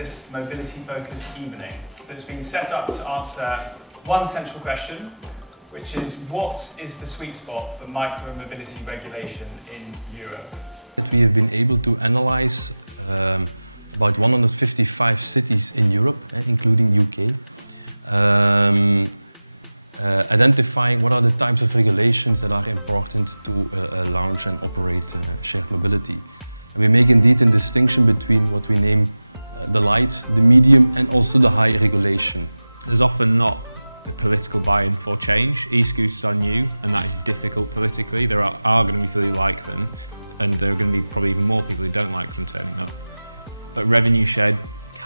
this mobility-focused evening that's been set up to answer one central question, which is what is the sweet spot for micromobility regulation in Europe? We have been able to analyze about 155 cities in Europe, including UK, identifying what are the types of regulations that are important to launch and operate shared mobility. And we make indeed a distinction between what we name the light, the medium and also the high regulation. There's often not the political buy-in for change. E-scooters are new and that is difficult politically. There are going to be people who like them and there are going to be probably even more people who don't like them turning up. But revenue shared,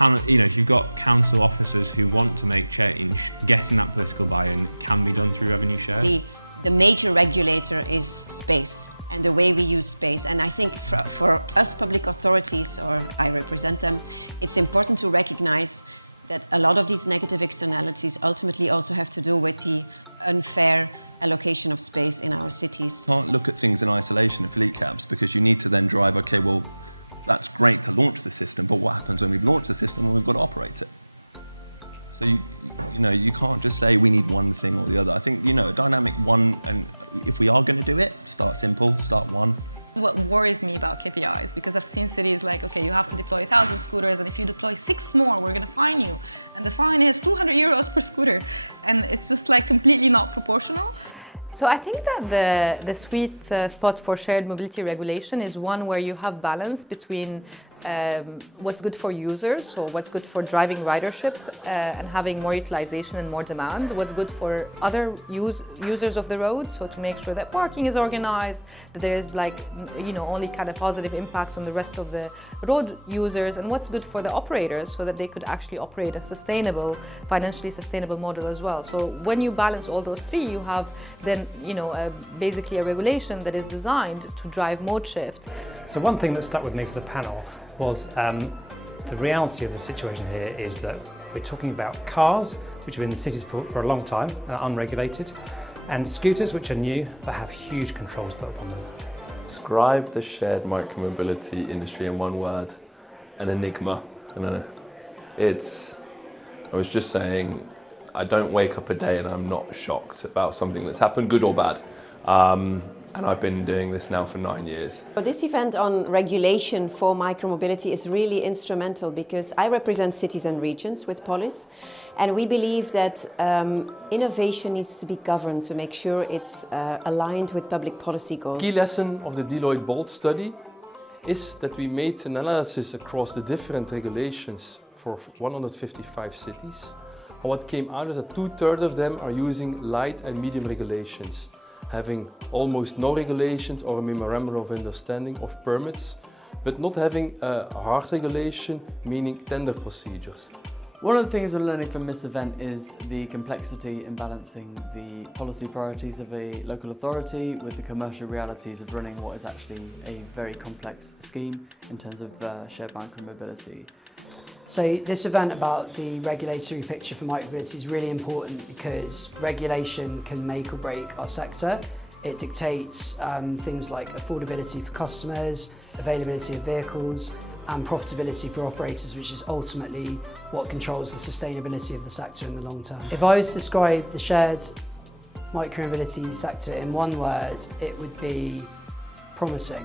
if you've got council officers who want to make change, getting that political buy-in can be done through revenue share. The major regulator is space and the way we use space. And I think for us public authorities, or I represent them, it's important to recognize that a lot of these negative externalities ultimately also have to do with the unfair allocation of space in our cities. You can't look at things in isolation of fleet cabs because you need to then drive, okay, well, that's great to launch the system, but what happens when we've launched the system and we've got to operate it? So you can't just say we need one thing or the other. I think, a dynamic one, and if we are going to do it, start simple, start one. What worries me about KPIs, because I've seen cities like, okay, you have to deploy 1,000 scooters, and if you deploy 6 more, we're going to fine you. And the fine is 200 euros per scooter. And it's just like completely not proportional. So I think that the sweet spot for shared mobility regulation is one where you have balance between what's good for users, so what's good for driving ridership and having more utilization and more demand, what's good for other users of the road, so to make sure that parking is organized, that there is only kind of positive impacts on the rest of the road users, and what's good for the operators so that they could actually operate a sustainable, financially sustainable model as well. So when you balance all those three, you have then basically a regulation that is designed to drive mode shift. So one thing that stuck with me for the panel was the reality of the situation here is that we're talking about cars, which have been in cities for a long time and are unregulated, and scooters, which are new, but have huge controls put upon them. Describe the shared micromobility industry in one word: an enigma. I was just saying, I don't wake up a day and I'm not shocked about something that's happened, good or bad. And I've been doing this now for 9 years. So this event on regulation for micromobility is really instrumental because I represent cities and regions with Polis, and we believe that innovation needs to be governed to make sure it's aligned with public policy goals. Key lesson of the Deloitte Bolt study is that we made an analysis across the different regulations for 155 cities. And what came out is that 2/3 of them are using light and medium regulations, having almost no regulations or a memorandum of understanding of permits, but not having a hard regulation, meaning tender procedures. One of the things we're learning from this event is the complexity in balancing the policy priorities of a local authority with the commercial realities of running what is actually a very complex scheme in terms of shared micromobility. So this event about the regulatory picture for micromobility is really important because regulation can make or break our sector. It dictates things like affordability for customers, availability of vehicles, and profitability for operators, which is ultimately what controls the sustainability of the sector in the long term. If I was to describe the shared micromobility sector in one word, it would be promising.